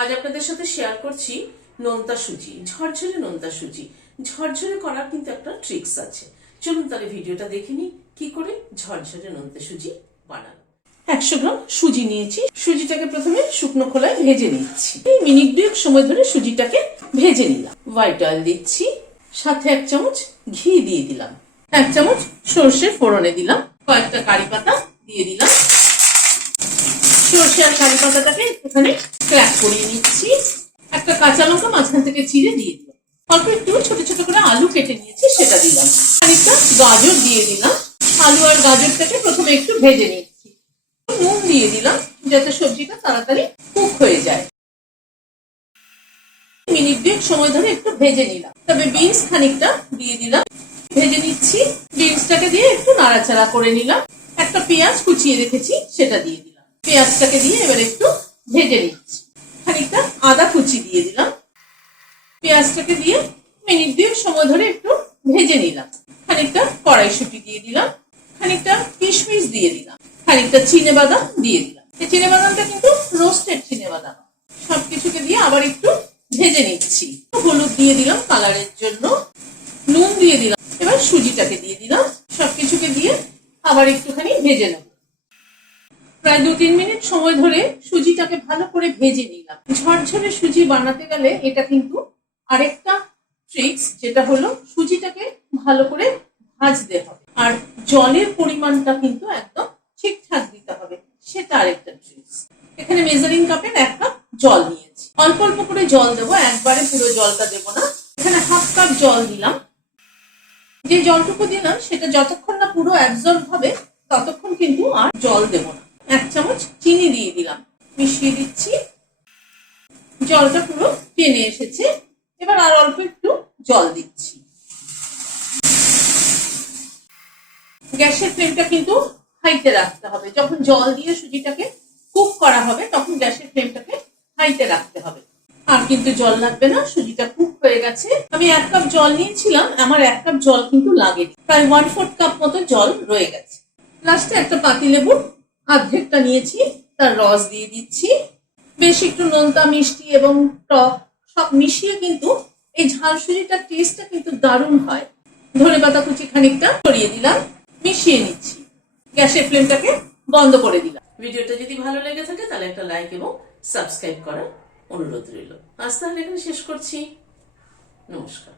আজ আপনাদের সাথে শেয়ার করছি নোনতা সুজি, ঝরঝরে নোনতা সুজি। ঝরঝরে করার কিন্তু একটা ট্রিক্স আছে। চলুন তাহলে ভিডিওটা দেখে নিই কি করে ঝরঝরে নোনতা সুজি বানানো। 100 গ্রাম সুজি নিয়েছি। সুজিটাকে প্রথমে শুকনো খোলায় ভেজে নিচ্ছি। এই মিনিট 2 সময় ধরে সুজিটাকে ভেজে নিলাম। হোয়াইট অয়েল দিচ্ছি, সাথে 1 চামচ ঘি দিয়ে দিলাম, 1 চামচ সর্ষে ফোড়নে দিলাম, কয়েকটা কারি পাতা দিয়ে দিলাম। সর্ষে আর কারি পাতাটাকে একটুখানি ক্র্যাক করিয়ে নিচ্ছি। একটা কাঁচা লঙ্কা মাঝখান থেকে চিড়ে দিয়ে দিলাম। অল্প একটু ছোট ছোট করে আলু কেটে নিয়েছি, সেটা দিলাম। খানিকটা গাজর দিয়ে দিলাম। আলু আর গাজরটাকে প্রথমে একটু ভেজে নিচ্ছি। নুন দিয়ে দিলাম যাতে সবজিটা তাড়াতাড়ি কুক হয়ে যায়। মিনিট 2 সময় ধরে একটু ভেজে নিলাম। তবে বিনস খানিকটা দিয়ে দিলাম, ভেজে নিচ্ছি। বিনসটাকে দিয়ে একটু নাড়াচাড়া করে নিলাম। একটা পেঁয়াজ কুচিয়ে রেখেছি, সেটা দিয়ে দিলাম। পেঁয়াজটাকে দিয়ে এবার একটু ভেজে নিচ্ছি। খানিকটা আদা কুচি দিয়ে দিলাম। পেঁয়াজটাকে দিয়ে মিনিট 2 সময় ধরে একটু ভেজে নিলাম। খানিকটা কড়াইশুঁটি দিয়ে দিলাম, খানিকটা কিশমিশ দিয়ে দিলাম, খানিকটা চিনেবাদাম দিয়ে দিলাম। এই চিনেবাদামটা কিন্তু রোস্টেড চিনেবাদাম। সবকিছুকে দিয়ে আবার একটু ভেজে নিচ্ছি। হলুদ দিয়ে দিলাম কালারের জন্য, নুন দিয়ে দিলাম। এবার সুজিটাকে দিয়ে দিলাম। সবকিছুকে দিয়ে আবার একটুখানি ভেজে নেব। প্রায় 2-3 মিনিট সময় ধরে সুজিটাকে ভালো করে ভেজে নিলাম। ঝরঝরে সুজি বানাতে গেলে এটা কিন্তু আরেকটা ট্রিক্স, যেটা হলো সুজিটাকে ভালো করে ভাজতে হবে আর জলের পরিমাণটা কিন্তু একদম ঠিকঠাক দিতে হবে, সেটা আরেকটা ট্রিক্স। এখানে মেজারিং কাপের 1 কাপ জল নিয়েছি। অল্প অল্প করে জল দেবো, একবারে পুরো জলটা দেবো না। এখানে 1/2 কাপ জল দিলাম। যে জলটুকু দিলাম সেটা যতক্ষণ না পুরো অ্যাবজর্ব হবে ততক্ষণ কিন্তু আর জল দেবো না। 1 চামচ চিনি দিয়ে দিলাম, মিশিয়ে দিচ্ছি। জলটা পুরো টেনে এসেছে। এবার আর অল্প একটু জল দিচ্ছি। গ্যাসের ফ্লেমটা কিন্তু হাইতে রাখতে হবে। যখন জল দিয়ে সুজিটাকে কুক করা হবে তখন গ্যাসের ফ্লেমটাকে হাইতে রাখতে হবে। আর কিন্তু জল লাগবে না, সুজিটা কুক হয়ে গেছে। আমি 1 কাপ জল নিয়েছিলাম, আমার 1 কাপ জল কিন্তু লাগেনি। প্রায় 1/4 কাপ মতো জল রয়ে গেছে। লাস্টে একটা পাতিলেবুর অর্ধেকটা নিয়েছি, তার রস দিয়ে দিচ্ছি। বেশ একটু নোনতা, মিষ্টি এবং টক সব মিশিয়ে কিন্তু এই ঝাল সুজিটার টেস্টটা কিন্তু দারুণ হয়। ধনেপাতা কুচি খানিকটা ছড়িয়ে দিলাম, মিশিয়ে নিচ্ছি। গ্যাসের ফ্লেমটাকে বন্ধ করে দিলাম। ভিডিওটা যদি ভালো লেগে থাকে তাহলে একটা লাইক এবং সাবস্ক্রাইব করার অনুরোধ রইল। আজ তাহলে এখানে শেষ করছি। নমস্কার।